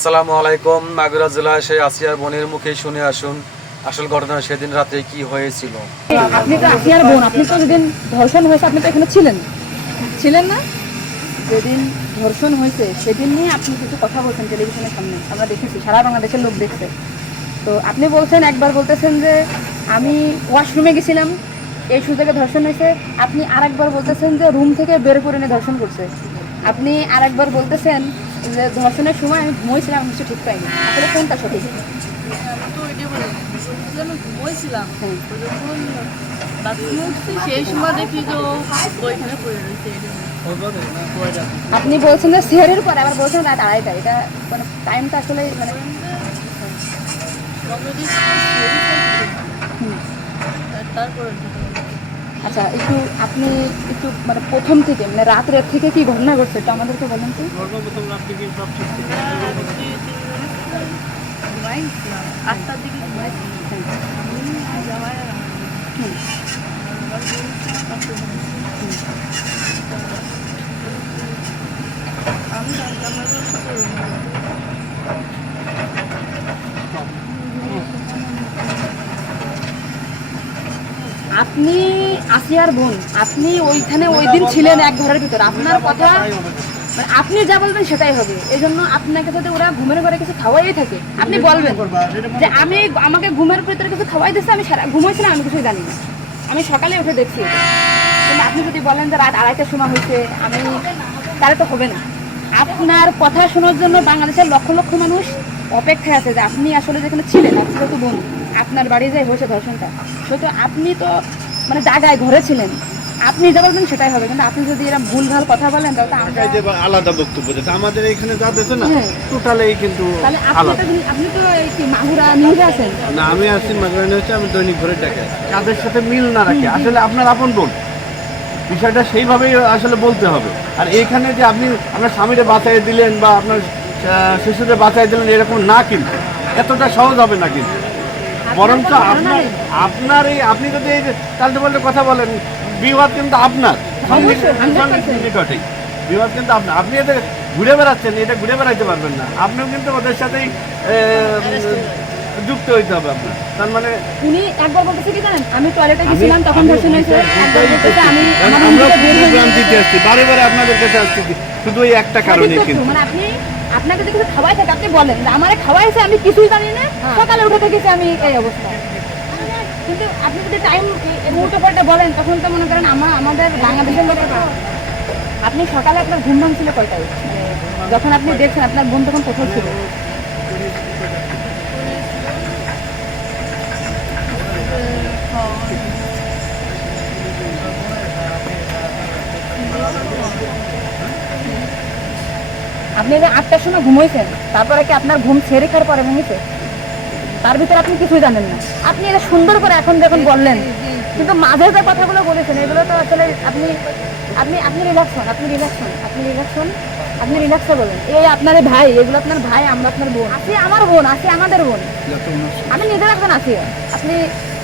আসসালামু আলাইকুম। মাগুরা জেলায় সেই আসিয়ার বোনের মুখে শুনে আসুন আসল ঘটনা সেদিন রাতে কি হয়েছিল। আপনি তো আসিয়ার বোন, আপনি তো যেদিন ধর্ষণ হয়েছে আপনি তো এখানে ছিলেন না? যেদিন ধর্ষণ হয়েছে সেদিন নিয়ে আপনি কিছু কথা বলছেন টেলিভিশনের সামনে, আমরা দেখেছি, সারা বাংলাদেশের লোক দেখছে। তো আপনি বলছেন, একবার বলতেছেন যে আমি ওয়াশরুমে গেছিলাম এই সুযোগে ধর্ষণ হয়েছে, আপনি আরেকবার বলতেছেন যে রুম থেকে বের করে নিয়ে ধর্ষণ করছে, আপনি আরেকবার বলতেছেন যে ধর্ষণের সময় আমি ঘুমোইছিলাম, কিছু ঠিক পাইনি। আসলে কোনটা সঠিক? ঘুমাইছিলাম যখন বাথরুমে উঠছি সেই সময় দেখি যে ওইখানে পড়ে রয়েছে। আপনি বলছেন যে সেহরের পরে, আবার বলছেন রাত 2:30, এটা মানে টাইমটা আসলে মানে তারপরে আচ্ছা, আপনি একটু মানে প্রথম থেকে মানে রাত থেকে কি ঘটনা ঘটছে একটু আমাদেরকে বলেন তো। সর্বপ্রথম রাত থেকে সব ঠিক ছিল। ঘুমাইছিলাম 8টার দিকে ঘুমাইছিলাম। আমি আপনি আসিয়ার বোন, আপনি ওইখানে ওই দিন ছিলেন এক ঘরের ভিতর, আপনার কথা মানে আপনি যা বলবেন সেটাই হবে। এই জন্য আপনাকে যদি ওরা ঘুমের ঘরে কিছু খাওয়াই থাকে আপনি বলবেন যে আমাকে ঘুমের ভিতরে কিছু খাওয়াই দিচ্ছে, আমি সারা ঘুমাইছিলাম, আমি কিছুই জানি না, আমি সকালে উঠে দেখছি। কিন্তু আপনি যদি বলেন যে রাত 2:30টার সময় হয়েছে, আমি তাহলে তো হবে না। আপনার কথা শোনার জন্য বাংলাদেশের লক্ষ লক্ষ মানুষ অপেক্ষায় আছে যে আপনি আসলে যেখানে ছিলেন, আপনি যেহেতু বোন, আপনার বাড়ি যে হয়েছে ধর্ষণটা, সেহেতু আপনি তো মানে জায়গায় ঘরে ছিলেন, আপনি যা বলবেন সেটাই হবে। কিন্তু আপনি যদি এরকম ভুলভাল কথা বলেন তাহলে তো আমরা আলাদা বক্তব্য দিতে আমাদের এখানে যা দিতে না হ্যাঁ। টোটালি কিন্তু তাহলে আলাদা। আপনি তো এই কি মাগুরা নিউজে আছেন? না, আমি আসছি মাগরানি হচ্ছে, আমি দৈনিক ঘরের ডাকে তাদের সাথে মিল না রাখি আসলে আপনার আপন বোন, বিষয়টা সেইভাবেই আসলে বলতে হবে। আর এইখানে যে আপনি আপনার স্বামীরে বাঁচাই দিলেন বা আপনার শিশুরে বাঁচাই দিলেন এরকম না, কিন্তু এতটা সহজ হবে না। কিন্তু বরঞ্চ আপনার এই আপনি যদি এই তালতে বলতে কথা বলেন, বিবাদ কিন্তু আপনার নিকটেই, বিবাদ কিন্তু আপনার। আপনি এটা ঘুরে বেড়াচ্ছেন, এটা ঘুরে বেড়াইতে পারবেন না, আপনিও কিন্তু ওদের সাথেই যুক্ত হইতে হবে আপনার। তার মানে উনি একবার বলতেছে কি জানেন, আমি টয়লেটে গেছিলাম তখন ধর্ষণ হয়েছে, একবার বলতেছে আমি আমরা ভ্রান্তিতে আসছি, বারে বারে আপনাদের কাছে আসছি শুধু এই একটা কারণে। কিন্তু মানে আপনাকে যদি কিছু খাওয়াই থাকে আপনি বলেন যে আমারে খাওয়াইছে, আমি কিছুই জানি না, সকালে উঠে দেখেছি আমি এই অবস্থা। কিন্তু আপনি যদি টাইম মুহূর্তে পরে বলেন তখন তো মনে করেন আমাদের বাংলাদেশের লোক, আপনি সকালে আপনার ঘুম ভাঙছিল কয়টায়, মানে যখন আপনি দেখছেন আপনার বোন তখন কোথাও ছিল? আপনি যে 8টার সময় ঘুমাইছেন, তারপরে কি আপনার ঘুম ছেড়ে খাওয়ার পরে ভেঙেছে? তার ভিতরে আপনি কিছুই জানেন না। আপনি এটা সুন্দর করে এখন যখন বললেন, কিন্তু মাঝে যে কথাগুলো বলেছেন এগুলো তো আসলে আপনি আপনি আপনি রিল্যাক্স হন, আপনি রিল্যাক্সে বলেন। এই আপনার ভাই, এগুলো আপনার ভাই, আমরা আপনার বোন, আসি আমার বোন, আসি আমাদের বোন, আমি নিজের একজন আছি।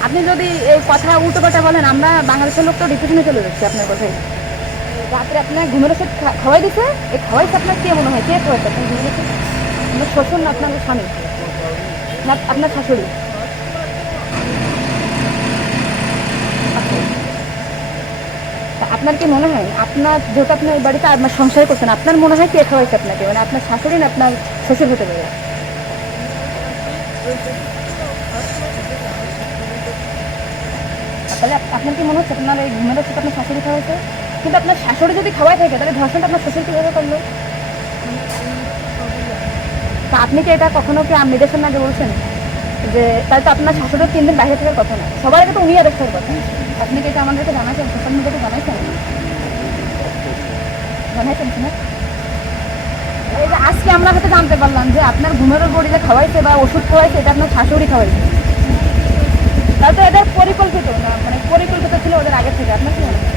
আপনি যদি এই কথা উল্টো পাল্টা বলেন, আমরা বাংলাদেশের লোক তো ডিপ্রেশনে চলে যাচ্ছি আপনার কথাই। রাত্রে আপনার ঘুমের ওষুধ খাওয়াই দিচ্ছে, এই খাওয়াইছে আপনার কে মনে হয়, কে খাওয়াইছে আপনার ঘুমের ওষুধ? আপনার শ্বশুর না আপনার স্বামী না আপনার শাশুড়ি? আপনার কি মনে হয়, আপনার যেহেতু আপনার বাড়িতে আপনার সংসার করছেন, আপনার মনে হয় কে খাওয়াইছে আপনাকে, মানে আপনার শাশুড়ি না আপনার শ্বশুর হতে পারে? তাহলে আপনার কি মনে হচ্ছে আপনার এই ঘুমের ওষুধ আপনার শাশুড়ি খাওয়াইছে? কিন্তু আপনার শাশুড়ি যদি খাওয়াই থাকে তাহলে ধর্ষণটা আপনার শ্বশুর কীভাবে করলো? তা আপনি কি এটা কখনো কি মেডিসিন আগে বলছেন যে তাহলে তো আপনার শাশুড়ির 3 দিন বাইরে থাকার কথা না, সবার আগে তো উনি আরেস্ট হওয়ার কথা? আপনি কি এটা আমাদেরকে জানাইছেন, সোশ্যাল মিডিয়াতে জানাইছেন না? এই যে আজকে আমরা হয়তো জানতে পারলাম যে আপনার ঘুমের বড়ি যে খাওয়াইছে বা ওষুধ খাওয়াইছে এটা আপনার শাশুড়ি খাওয়াইছে, তাহলে তো এটা পরিকল্পিত না, মানে পরিকল্পিত ছিল ওদের আগে থেকে। আপনার কি মনে হয়?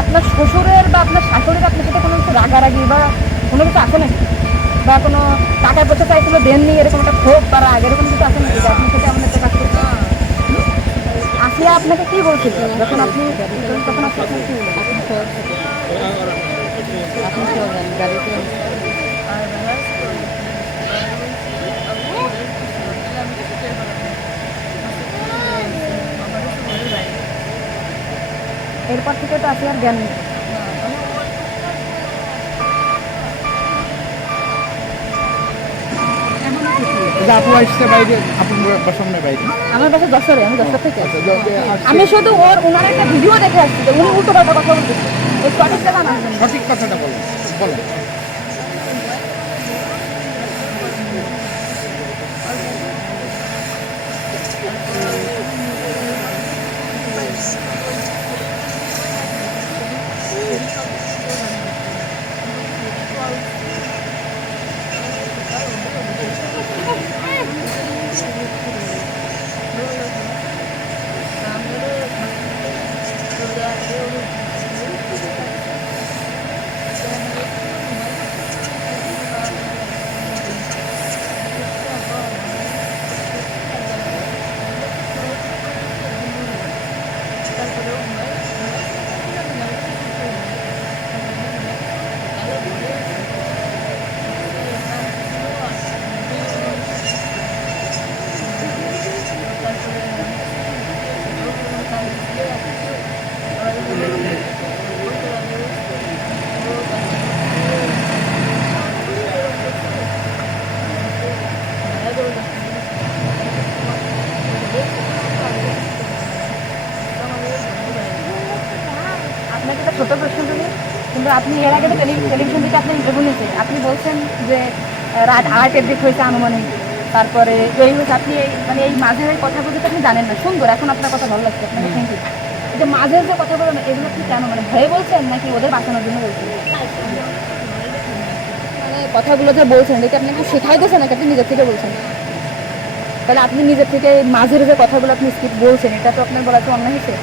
আপনার শ্বশুরের বা আপনার শাশুড়ির আপনার সাথে কোনো কিছু রাগারাগি বা কোনো কিছু আছে নাকি, বা কোনো টাকা পয়সা চাইছিল দেন নিয়ে এরকম একটা ক্ষোভ বা রাগ এরকম কিছু আছে নাকি আপনার সাথে আমাদের কাজ করতে? আসিয়া আপনাকে কি বলছিল যখন আপনি কি বলছিলেন? গাড়িতে আর বেলাস তো আমি কিছু টের পেলাম না। এরপর থেকে তো আসি আর জ্ঞান নেই। আপু আসছে বাইরে, আপুর বাসার বাইরে। আমার বাসা যশোরে, আমি যশোর থেকে আসি। আচ্ছা, আমি শুধু ওনার একটা ভিডিও দেখে আসছি যে উনি উল্টো পাল্টা কথা বলতেছে, ওই সঠিক কথা না। সঠিক কথাটা বলেন, বলেন। আপনাকে একটা ছোট প্রশ্ন করি, কিন্তু আপনি এর আগে তো টেলিভিশন থেকে আপনি ইন্টারভিউ নিয়েছেন, আপনি বলছেন যে রাত 8-এর দিক হয়েছে আনুমানিক, তারপরে এই হয়েছে, আপনি এই মানে এই মাঝের এই কথাগুলো তো আপনি জানেন না। সুন্দর, এখন আপনার কথা ভালো লাগছে, আপনাকে থ্যাংক ইউ। যে মাঝের যে কথাগুলো না, এগুলো আপনি কেন মানে ভয়ে বলছেন নাকি ওদের বাঁচানোর জন্য বলছেন? মানে কথাগুলো যে বলছেন এটা কি আপনি একটু শেখাই দিয়েছেন নাকি আপনি নিজের থেকে বলছেন? তাহলে আপনি নিজের থেকে এই মাঝের যে কথাগুলো আপনি স্কিপ বলছেন, এটা তো আপনার বলা তো অন্যায় হয়েছে।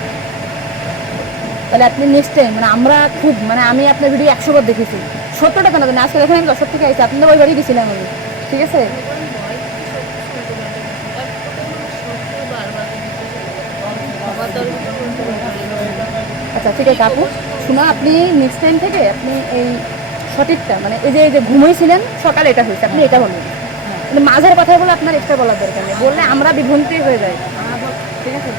তাহলে আপনি নেক্সট টাইম মানে আমরা খুব মানে আমি আপনার ভিডিও 100 বার দেখেছি, 70টা কেন জানি, আজকে দেখেন আমি 10 থেকে আইছি, আপনাদের ওই বাড়ি গেছিলাম আমি, ঠিক আছে? আচ্ছা ঠিক আছে আপু, শোনা, আপনি নেক্সট টাইম থেকে আপনি এই সঠিকটা মানে এই যে ঘুমিয়েছিলেন সকালে এটা হয়েছে, আপনি এটা বলবেন। কিন্তু মাঝের কথাগুলো আপনার এক্সট্রা বলার দরকার নেই, বললে আমরা বিভ্রান্তি হয়ে যাই, ঠিক আছে?